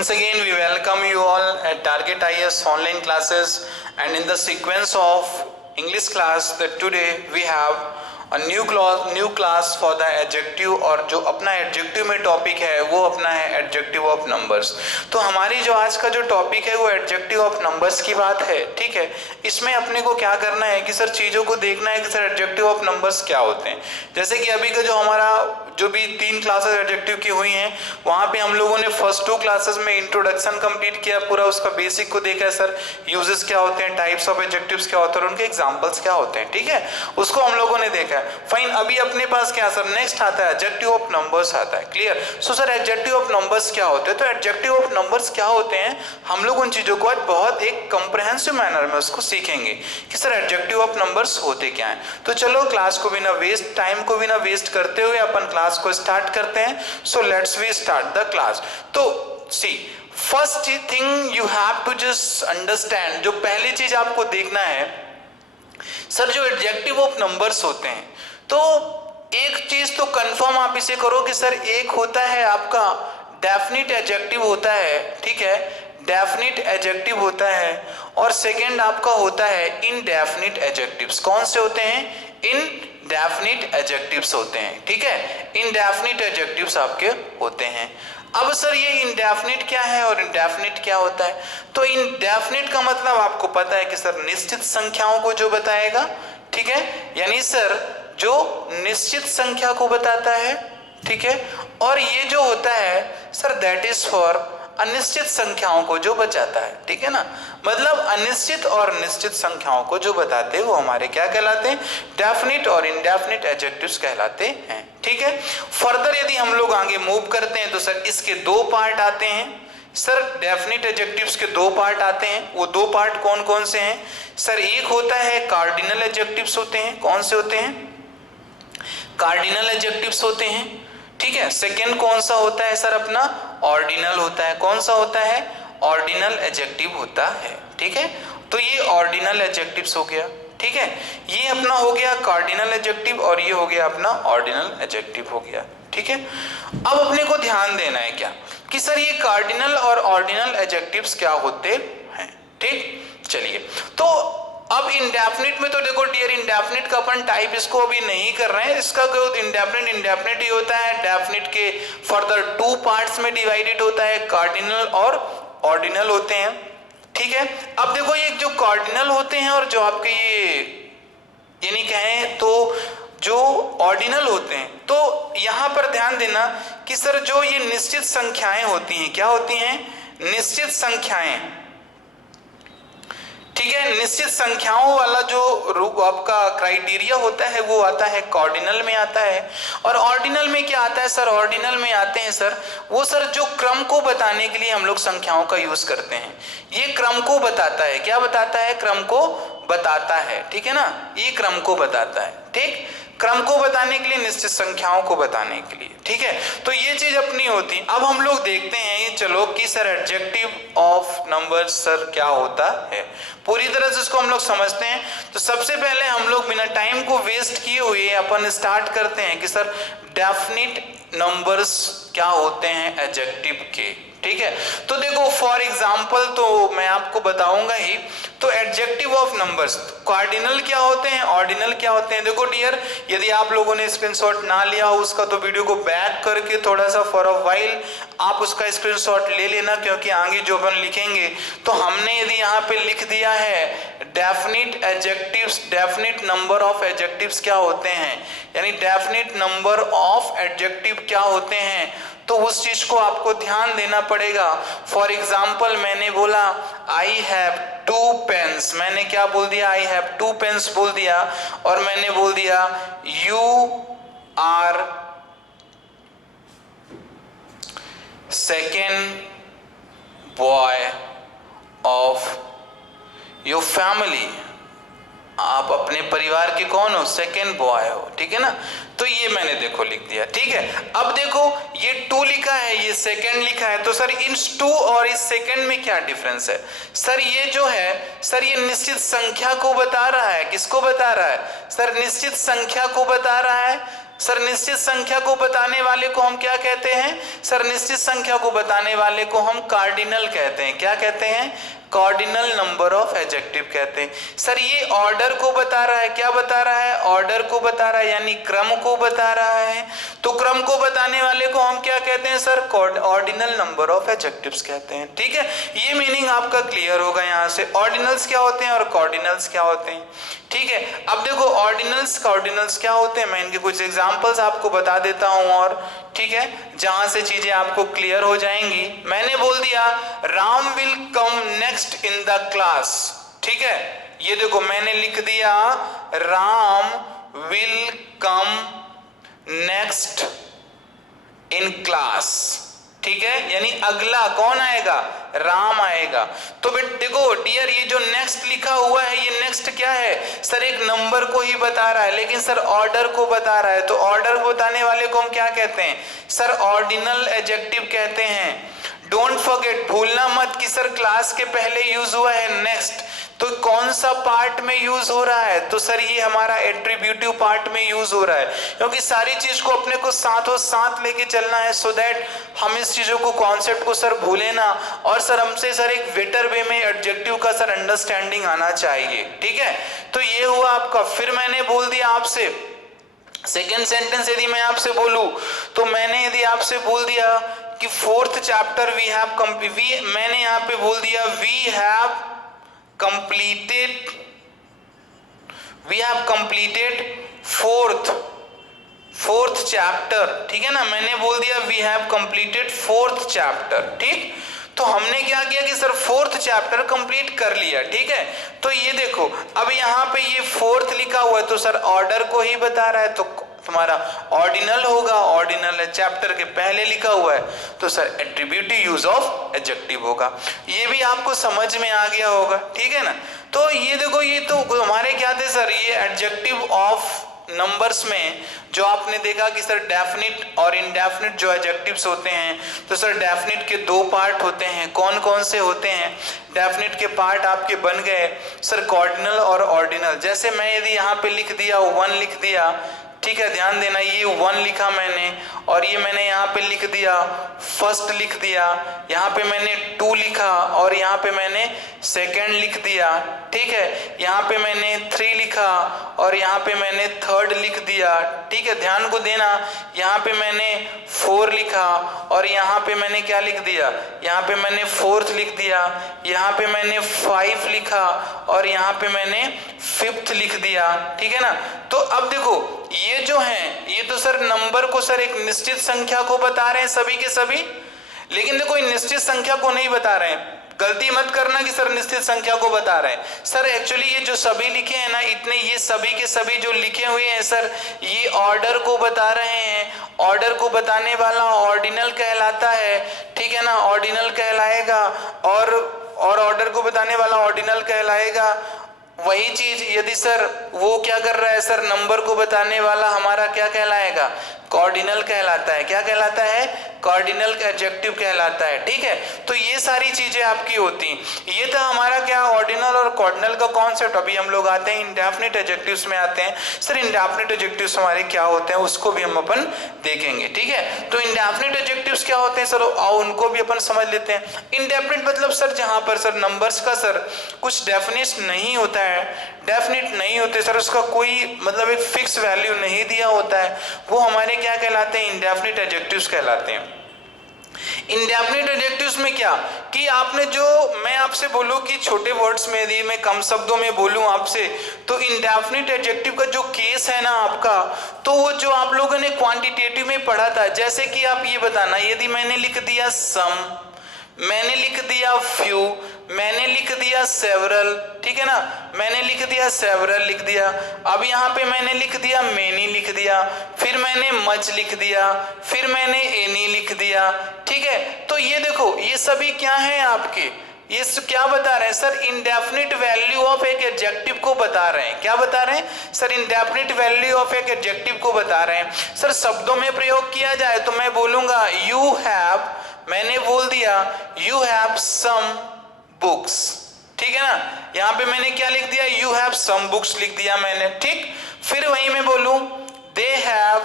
Once again, we welcome you all at Target IS online classes, and in the sequence of English class that today we have a new class for the adjective, और जो अपना adjective में topic है वो अपना है adjective of numbers। तो हमारी जो आज का जो टॉपिक है वो adjective of numbers की बात है, ठीक है। इसमें अपने को क्या करना है कि सर चीज़ों को देखना है कि सर adjective of numbers क्या होते हैं। जैसे कि अभी का जो हमारा जो भी 3 क्लासेस एडजेक्टिव की हुई हैं वहाँ पे हम लोगों ने फर्स्ट 2 क्लासेस में इंट्रोडक्शन कंप्लीट किया, पूरा उसका बेसिक को देखा है, सर यूजेस क्या होते हैं, टाइप्स ऑफ एडजेक्टिव्स क्या होते हैं और उनके एग्जांपल्स क्या होते हैं, ठीक है, उसको हम लोगों ने देखा है। फाइन, अभी अपने पास क्या सर नेक्स्ट आता है एडजेक्टिव ऑफ नंबर्स आता है। Clear? So sir adjective of numbers क्या होते हैं, तो एडजेक्टिव ऑफ नंबर्स क्या होते हैं, हम लोग उन चीजों को आज बहुत एक कंप्रिहेंसिव मैनर में उसको सीखेंगे कि सर एडजेक्टिव ऑफ नंबर्स होते क्या हैं। तो चलो क्लास को बिना वेस्ट टाइम को बिना वेस्ट करते हुए अपन क्लास को स्टार्ट करते हैं। So let's we start the class. तो see first thing you have to just understand, जो पहली चीज आपको देखना है सर जो एडजेक्टिव ऑफ नंबर्स होते हैं, तो एक चीज तो कंफर्म आप इसे करो कि सर एक होता है आपका डेफिनिट एडजेक्टिव होता है, ठीक है, डेफिनिट एडजेक्टिव होता है, और सेकंड आपका होता है इनडेफिनिट एडजेक्टिव्स। कौन से होते हैं? इनडेफिनिट एडजेक्टिव्स होते हैं, ठीक है, इनडेफिनिट एडजेक्टिव्स आपके होते हैं। अब सर ये इनडेफिनिट क्या है और इनडेफिनिट क्या होता है? तो इनडेफिनिट का मतलब आपको पता है कि सर निश्चित संख्याओं को जो बताएगा, ठीक है, यानी सर जो निश्चित संख्या को बताता है, ठीक है, और ये जो होता है सर दैट इज फॉर अनिश्चित संख्याओं को जो बचाता है, ठीक है ना, मतलब अनिश्चित और निश्चित संख्याओं को जो बताते हैं वो हमारे क्या कहलाते हैं? डेफिनिट और इनडेफिनिट एडजेक्टिव्स कहलाते हैं, ठीक है। फर्दर यदि हम लोग आगे मूव करते हैं तो सर इसके 2 पार्ट आते हैं। सर डेफिनिट एडजेक्टिव्स के 2 पार्ट आते हैं। वो 2 पार्ट कौन कौन से हैं? सर एक होता है कार्डिनल एडजेक्टिव्स होते हैं। कौन से होते हैं? कार्डिनल एडजेक्टिव्स होते हैं, ठीक है। सेकेंड कौन सा होता है सर? अपना ऑर्डिनल होता है। कौन सा होता है? ऑर्डिनल एडजेक्टिव होता है, ठीक है। तो ये ऑर्डिनल एडजेक्टिव्स हो गया, ठीक है, ये अपना हो गया कार्डिनल एडजेक्टिव और ये हो गया अपना ऑर्डिनल एडजेक्टिव हो गया, ठीक है। अब अपने को ध्यान देना है क्या कि सर ये कार्डिनल और ऑर्डिनल एडजेक्टिव्स क्या होते हैं, ठीक। चलिए, तो अब इंडेफिनिट में तो देखो डियर, इंडेफिनिट का अपन टाइप इसको अभी नहीं कर रहे हैं। इसका जो इंडेफिनिट ही होता है, डेफिनिट के फर्दर 2 पार्ट्स में डिवाइडेड होता है, कार्डिनल और ऑर्डिनल होते हैं, ठीक है। अब देखो ये जो कार्डिनल होते हैं और जो आपके ये यानी कहें तो जो ऑर्डिनल होते हैं, तो यहां पर ध्यान देना कि सर जो ये निश्चित संख्याएं होती हैं, क्या होती हैं? निश्चित संख्याएं, ठीक है। निश्चित संख्याओं वाला जो आपका क्राइटेरिया होता है वो आता है कार्डिनल में आता है। और ऑर्डिनल में क्या आता है सर? ऑर्डिनल में आते हैं सर वो सर जो क्रम को बताने के लिए हम लोग संख्याओं का यूज करते हैं। ये क्रम को बताता है। क्या बताता है? क्रम को बताता है, ठीक है ना, ये क्रम को बताता है, ठीक, क्रम को बताने के लिए, निश्चित संख्याओं को बताने के लिए, ठीक है। तो ये चीज अपनी होती। अब हम लोग देखते हैं चलो कि sir adjective of numbers sir क्या होता है, पूरी तरह से इसको हम लोग समझते हैं। तो सबसे पहले हम लोग बिना टाइम को वेस्ट किए हुए अपन स्टार्ट करते हैं कि सर डेफिनिट नंबर्स क्या होते हैं एडजेक्टिव के, ठीक है। तो देखो फॉर एग्जांपल तो मैं आपको बताऊंगा ही। तो एडजेक्टिव ऑफ नंबर्स कार्डिनल क्या होते हैं, ऑर्डिनल क्या होते हैं। देखो डियर, यदि आप लोगों ने स्क्रीनशॉट ना लिया हो उसका तो वीडियो को बैक करके थोड़ा सा फॉर अ व्हाइल आप उसका स्क्रीनशॉट ले लेना, क्योंकि आगे जो अपन लिखेंगे तो हमने यदि यहाँ पे लिख दिया है definite adjectives, definite number of adjectives क्या होते हैं, यानी डेफिनिट नंबर ऑफ एडजेक्टिव क्या होते हैं, तो उस चीज को आपको ध्यान देना पड़ेगा। फॉर एग्जाम्पल मैंने बोला आई हैव 2 पेन्स, मैंने क्या बोल दिया? आई हैव 2 पेन्स बोल दिया, और मैंने बोल दिया you are second boy of your family, आप अपने परिवार के कौन हो? सेकेंड बॉय हो, ठीक है ना। तो ये मैंने देखो लिख दिया, ठीक है। अब देखो ये 2 लिखा है, ये सेकेंड लिखा है, तो सर इन 2 और इस सेकेंड में क्या डिफरेंस है? सर ये जो है सर ये निश्चित संख्या को बता रहा है। किसको बता रहा है? सर निश्चित संख्या को बता रहा है। सर निश्चित संख्या को बताने वाले को हम क्या कहते हैं? सर निश्चित संख्या को बताने वाले को हम कार्डिनल कहते हैं। क्या कहते हैं? कार्डिनल नंबर ऑफ एडजेक्टिव कहते हैं। सर ये ऑर्डर को बता रहा है, क्या बता रहा है? ऑर्डर को बता रहा है, यानी क्रम को बता रहा है। तो क्रम को बताने वाले को हम क्या कहते हैं sir? Ordinal number of adjectives कहते हैं। ठीक है, ये मीनिंग आपका क्लियर होगा यहाँ से। ऑर्डिनल्स क्या होते हैं और कार्डिनल्स क्या होते हैं? ठीक है, अब देखो ऑर्डिनल्स कार्डिनल्स क्या होते हैं, मैं इनके कुछ एग्जांपल्स आपको बता देता हूं, और ठीक है, जहां से चीजें आपको क्लियर हो जाएंगी। मैंने बोल दिया Ram will come next in the class. ठीक है, ये देखो मैंने लिख दिया Ram will come next in class. ठीक है, यानी अगला कौन आएगा? राम आएगा। तो बेटा देखो डियर, ये जो नेक्स्ट लिखा हुआ है, ये नेक्स्ट क्या है सर? एक नंबर को ही बता रहा है, लेकिन सर ऑर्डर को बता रहा है। तो ऑर्डर को बताने वाले को हम क्या कहते हैं सर? ऑर्डिनल एडजेक्टिव कहते हैं। डोंट फॉरगेट, भूलना मत कि सर क्लास के पहले यूज हुआ है नेक्स्ट, तो कौन सा पार्ट में यूज हो रहा है? तो सर ये हमारा एट्रीब्यूटिव पार्ट में यूज हो रहा है, क्योंकि सारी चीज को अपने को साथों साथ लेके चलना है, सो दैट हम इस चीजों को कॉन्सेप्ट को सर भूले ना, और सर हमसे सर एक बेटर वे में एडजेक्टिव का सर अंडरस्टैंडिंग आना चाहिए। ठीक है, तो ये हुआ आपका। फिर मैंने बोल दिया आपसे सेकेंड सेंटेंस, यदि मैं आपसे बोलूं तो मैंने यदि आपसे बोल दिया कि फोर्थ चैप्टर मैंने यहाँ पे बोल दिया we have completed fourth chapter. ठीक है ना, मैंने बोल दिया we have completed fourth chapter. ठीक, तो हमने क्या किया कि सर फोर्थ चैप्टर कंप्लीट कर लिया। ठीक है, तो ये देखो अब यहाँ पे ये फोर्थ लिखा हुआ है, तो सर ऑर्डर को ही बता रहा है, तो तुम्हारा ऑर्डिनल होगा। ऑर्डिनल है, चैप्टर के पहले लिखा हुआ है, तो sir attributive use of adjective होगा। ये भी आपको समझ में आ गया होगा। ठीक है ना, तो ये देखो, ये तो हमारे क्या थे सर? ये एडजेक्टिव ऑफ नंबर्स में जो आपने देखा कि सर डेफिनिट और इनडेफिनिट जो एडजेक्टिव्स होते हैं, तो सर डेफिनिट के दो पार्ट होते हैं। कौन कौन से होते हैं? डेफिनिट के पार्ट आपके बन गए सर कार्डिनल और ऑर्डिनल। जैसे मैं यदि यहाँ पे लिख दिया 1 लिख दिया, ठीक है, ध्यान देना, ये 1 लिखा मैंने, और ये मैंने यहाँ पे लिख दिया फर्स्ट लिख दिया, यहाँ पे मैंने 2 लिखा, और यहाँ पे मैंने सेकंड लिख दिया। ठीक है, यहाँ पे मैंने 3 लिखा, और यहाँ पे मैंने थर्ड लिख दिया। ठीक है, ध्यान को देना, यहाँ पे मैंने 4 लिखा, और यहाँ पे मैंने क्या लिख दिया? यहाँ पे मैंने 4th लिख दिया, यहाँ पे मैंने 5 लिखा, और यहाँ पे मैंने 5th लिख दिया। ठीक है ना, तो अब देखो ये जो है, ये तो सर नंबर को सर एक निश्चित संख्या को बता रहे हैं सभी के सभी, लेकिन देखो निश्चित संख्या को नहीं बता रहे हैं। गलती मत करना कि सर निश्चित संख्या को बता रहे हैं। सर एक्चुअली ये जो सभी लिखे हैं ना, इतने ये सभी के सभी जो लिखे हुए हैं सर, ये ऑर्डर को बता रहे हैं। ऑर्डर को बताने वाला ऑर्डिनल कहलाता है। ठीक है ना, ऑर्डिनल कहलाएगा, और ऑर्डर को बताने वाला ऑर्डिनल कहलाएगा। वही चीज यदि सर वो क्या कर रहा है सर, नंबर को बताने वाला हमारा क्या कहलाएगा? कार्डिनल कहलाता है। क्या कहलाता है? कार्डिनल एडजेक्टिव कहलाता है। ठीक है, तो ये सारी चीजें आपकी होती। ये था हमारा क्या ऑर्डिनल और कार्डिनल का कॉन्सेप्ट। अभी हम लोग आते हैं इंडेफिनिट एडजेक्टिव्स में आते हैं। सर इंडेफिनिट एडजेक्टिव्स हमारे क्या होते हैं उसको भी हम अपन देखेंगे। ठीक है, तो इंडेफिनिट एडजेक्टिव्स क्या होते हैं सर, आओ उनको भी अपन समझ लेते हैं। इंडेफिनिट मतलब सर जहां पर सर नंबर्स का सर कुछ डेफिनेशन नहीं होता है, डेफिनिट नहीं होते सर, उसका कोई मतलब एक फिक्स वैल्यू नहीं दिया होता है, वो हमारे क्या कहलाते हैं? इंडेफिनिट एडजेक्टिव्स कहलाते हैं। इंडेफिनिट एडजेक्टिव्स में क्या कि आपने जो, मैं आपसे बोलूं कि छोटे वर्ड्स में यदि मैं कम शब्दों में बोलूं आपसे, तो इंडेफिनिट एडजेक्टिव का जो केस है ना आपका, तो वो जो आप लोगों ने क्वांटिटेटिव में पढ़ा था, जैसे कि आप ये बताना, यदि मैंने लिख दिया सम, मैंने लिख दिया फ्यू, मैंने लिख दिया सेवरल, ठीक है ना, मैंने लिख दिया सेवरल लिख दिया, अब यहाँ पे मैंने लिख दिया मेनी लिख दिया, फिर मैंने मच लिख दिया, फिर मैंने एनी लिख दिया। ठीक है, तो ये देखो ये सभी क्या है आपके, ये क्या बता रहे हैं सर? इंडेफिनिट वैल्यू ऑफ एक एडजेक्टिव को बता रहे हैं। क्या बता रहे हैं सर? इंडेफिनिट वैल्यू ऑफ एक एडजेक्टिव को बता रहे हैं। सर शब्दों में प्रयोग किया जाए तो मैं बोलूंगा यू हैव, मैंने बोल दिया यू हैव सम बुक्स, ठीक है ना, यहां पे मैंने क्या लिख दिया? यू हैव सम बुक्स लिख दिया मैंने। ठीक, फिर वहीं मैं बोलूं दे हैव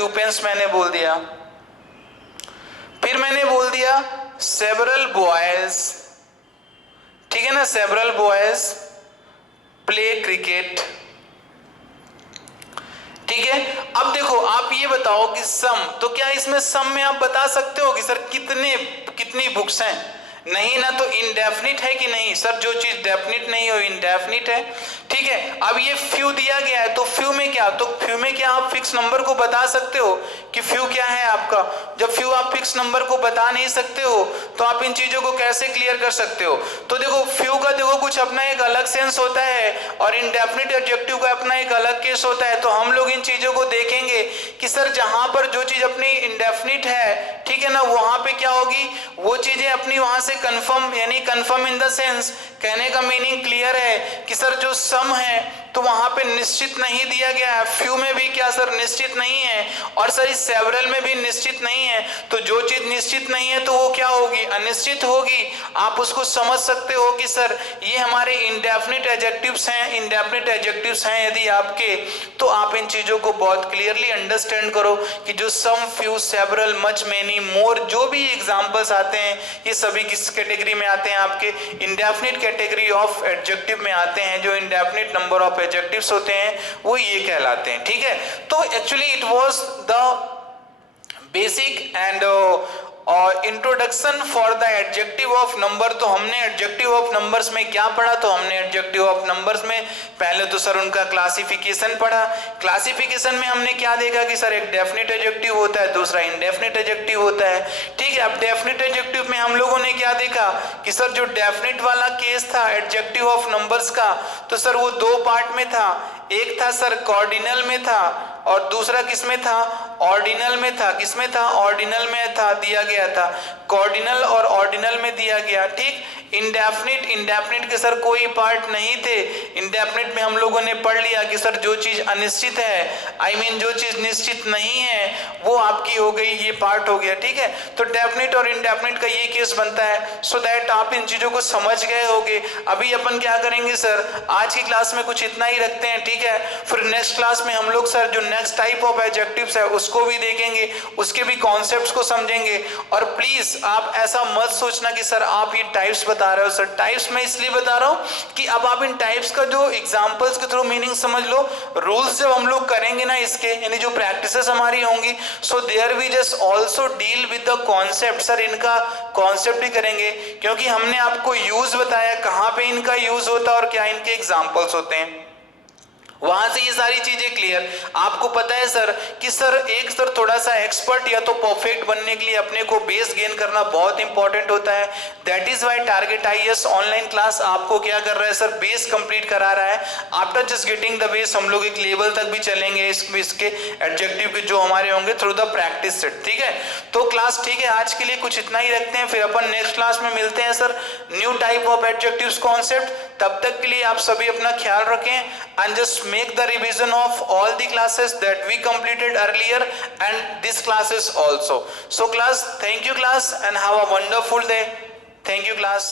फ्यू पेन्स मैंने बोल दिया, फिर मैंने बोल दिया सेवरल बॉयज, ठीक है ना, सेवरल बॉयज प्ले क्रिकेट, ठीक है। अब देखो आप ये बताओ कि सम, तो क्या इसमें सम में आप बता सकते हो कि सर कितनी बुक्स हैं? नहीं ना, तो इनडेफिनिट है कि नहीं? सर जो चीज डेफिनिट नहीं हो इनडेफिनिट है, ठीक है। अब ये फ्यू दिया गया है, तो फ्यू में क्या, तो फ्यू में क्या आप फिक्स नंबर को बता सकते हो कि फ्यू क्या है आपका? जब फ्यू आप फिक्स नंबर को बता नहीं सकते हो तो आप इन चीजों को कैसे क्लियर कर सकते हो? तो देखो फ्यू का देखो कुछ अपना एक अलग सेंस होता है और इनडेफिनिट एडजेक्टिव का अपना एक अलग केस होता है। तो हम लोग इन चीजों को देखेंगे कि सर जहां पर जो चीज अपनी इनडेफिनिट है, ठीक है ना, वहां पे क्या होगी, वो चीजें अपनी वहां से कंफर्म, यानी कंफर्म इन द सेंस, कहने का मीनिंग क्लियर है कि सर जो सम है तो वहां पे निश्चित नहीं दिया गया है, फ्यू में भी क्या सर निश्चित नहीं है, और सर इस सेवरल में भी निश्चित नहीं है। तो जो चीज निश्चित नहीं है तो वो क्या होगी, अनिश्चित होगी। आप उसको समझ सकते हो कि सर ये हमारे इंडेफिनिट एडजेक्टिव्स हैं, इंडेफिनिट एडजेक्टिव्स हैं यदि आपके, तो आप इन चीजों को बहुत क्लियरली अंडरस्टैंड करो कि जो सम, फ्यू, सेवरल, मच, मेनी, मोर, जो भी एग्जांपल्स आते हैं ये सभी किस कैटेगरी में आते हैं, आपके इंडेफिनिट कैटेगरी ऑफ एडजेक्टिव में आते हैं। जो इंडेफिनिट नंबर ऑफ एडजेक्टिव्स होते हैं वो ये कहलाते हैं, ठीक है। तो actually it was the basic and introduction for the adjective of number. तो हमने एडजेक्टिव ऑफ नंबर्स में क्या पढ़ा, तो हमने एडजेक्टिव ऑफ नंबर्स में पहले तो सर उनका क्लासिफिकेशन पढ़ा। क्लासिफिकेशन में हमने क्या देखा कि सर एक डेफिनिट एडजेक्टिव होता है, दूसरा इनडेफिनिट एडजेक्टिव होता है, ठीक है। अब डेफिनिट एडजेक्टिव में हम लोगों ने क्या देखा कि सर जो डेफिनिट वाला केस था एडजेक्टिव ऑफ नंबर्स का, तो सर वो दो पार्ट में था, एक था सर कॉर्डिनल में था और दूसरा किसमें था, ऑर्डिनल में था। किसमें था, ऑर्डिनल में था, दिया गया था, कॉर्डिनल और ऑर्डिनल में दिया गया, ठीक। इंडेफिनिट के सर कोई पार्ट नहीं थे। इंडेफिनिट में हम लोगों ने पढ़ लिया कि सर जो चीज अनिश्चित है, आई मीन जो चीज निश्चित नहीं है, वो आपकी हो गई, ये पार्ट हो गया, ठीक है। तो डेफिनिट और इंडेफिनिट का ये केस बनता है, सो दैट आप इन चीजों को समझ गए होगे। अभी अपन क्या करेंगे सर, आज की क्लास में कुछ इतना ही रखते हैं, ठीक है। फिर नेक्स्ट क्लास में हम लोग सर जो नेक्स्ट टाइप ऑफ एडजेक्टिव्स है उसको भी देखेंगे, उसके भी कॉन्सेप्ट्स को समझेंगे। और प्लीज आप ऐसा मत सोचना कि सर आप ये टाइप्स बता रहे हो। सर टाइप्स मैं इसलिए बता रहा हूं कि अब आप इन टाइप्स का जो एग्जांपल्स के थ्रू मीनिंग समझ लो। रूल्स जब हम लोग करेंगे ना इसके, यानी जो प्रैक्टिसेस हमारी होंगी, so there we just also deal with the concept. Sir इनका कॉन्सेप्ट भी करेंगे क्योंकि हमने आपको यूज बताया कहां पे इनका यूज होता है और क्या इनके एग्जांपल्स होते हैं, वहां से ये सारी चीजें क्लियर। आपको पता है सर कि सर एक सर थोड़ा सा एक्सपर्ट या तो परफेक्ट बनने के लिए अपने को बेस गेन करना बहुत इंपॉर्टेंट होता है। That is why target IAS online class आपको क्या कर रहा है सर, बेस कंप्लीट करा रहा है। After just getting the base हम लोग एक लेवल तक भी चलेंगे इसके एडजेक्टिव के जो हमारे होंगे थ्रू द प्रैक्टिस सेट, ठीक है। तो क्लास ठीक है, आज के लिए कुछ इतना ही रखते हैं, फिर अपन नेक्स्ट क्लास में मिलते हैं sir, new type of adjectives concept. तब तक के लिए आप सभी अपना ख्याल रखें and just make the revision of all the classes that we completed earlier and these classes also. So class, thank you class and have a wonderful day. Thank you class.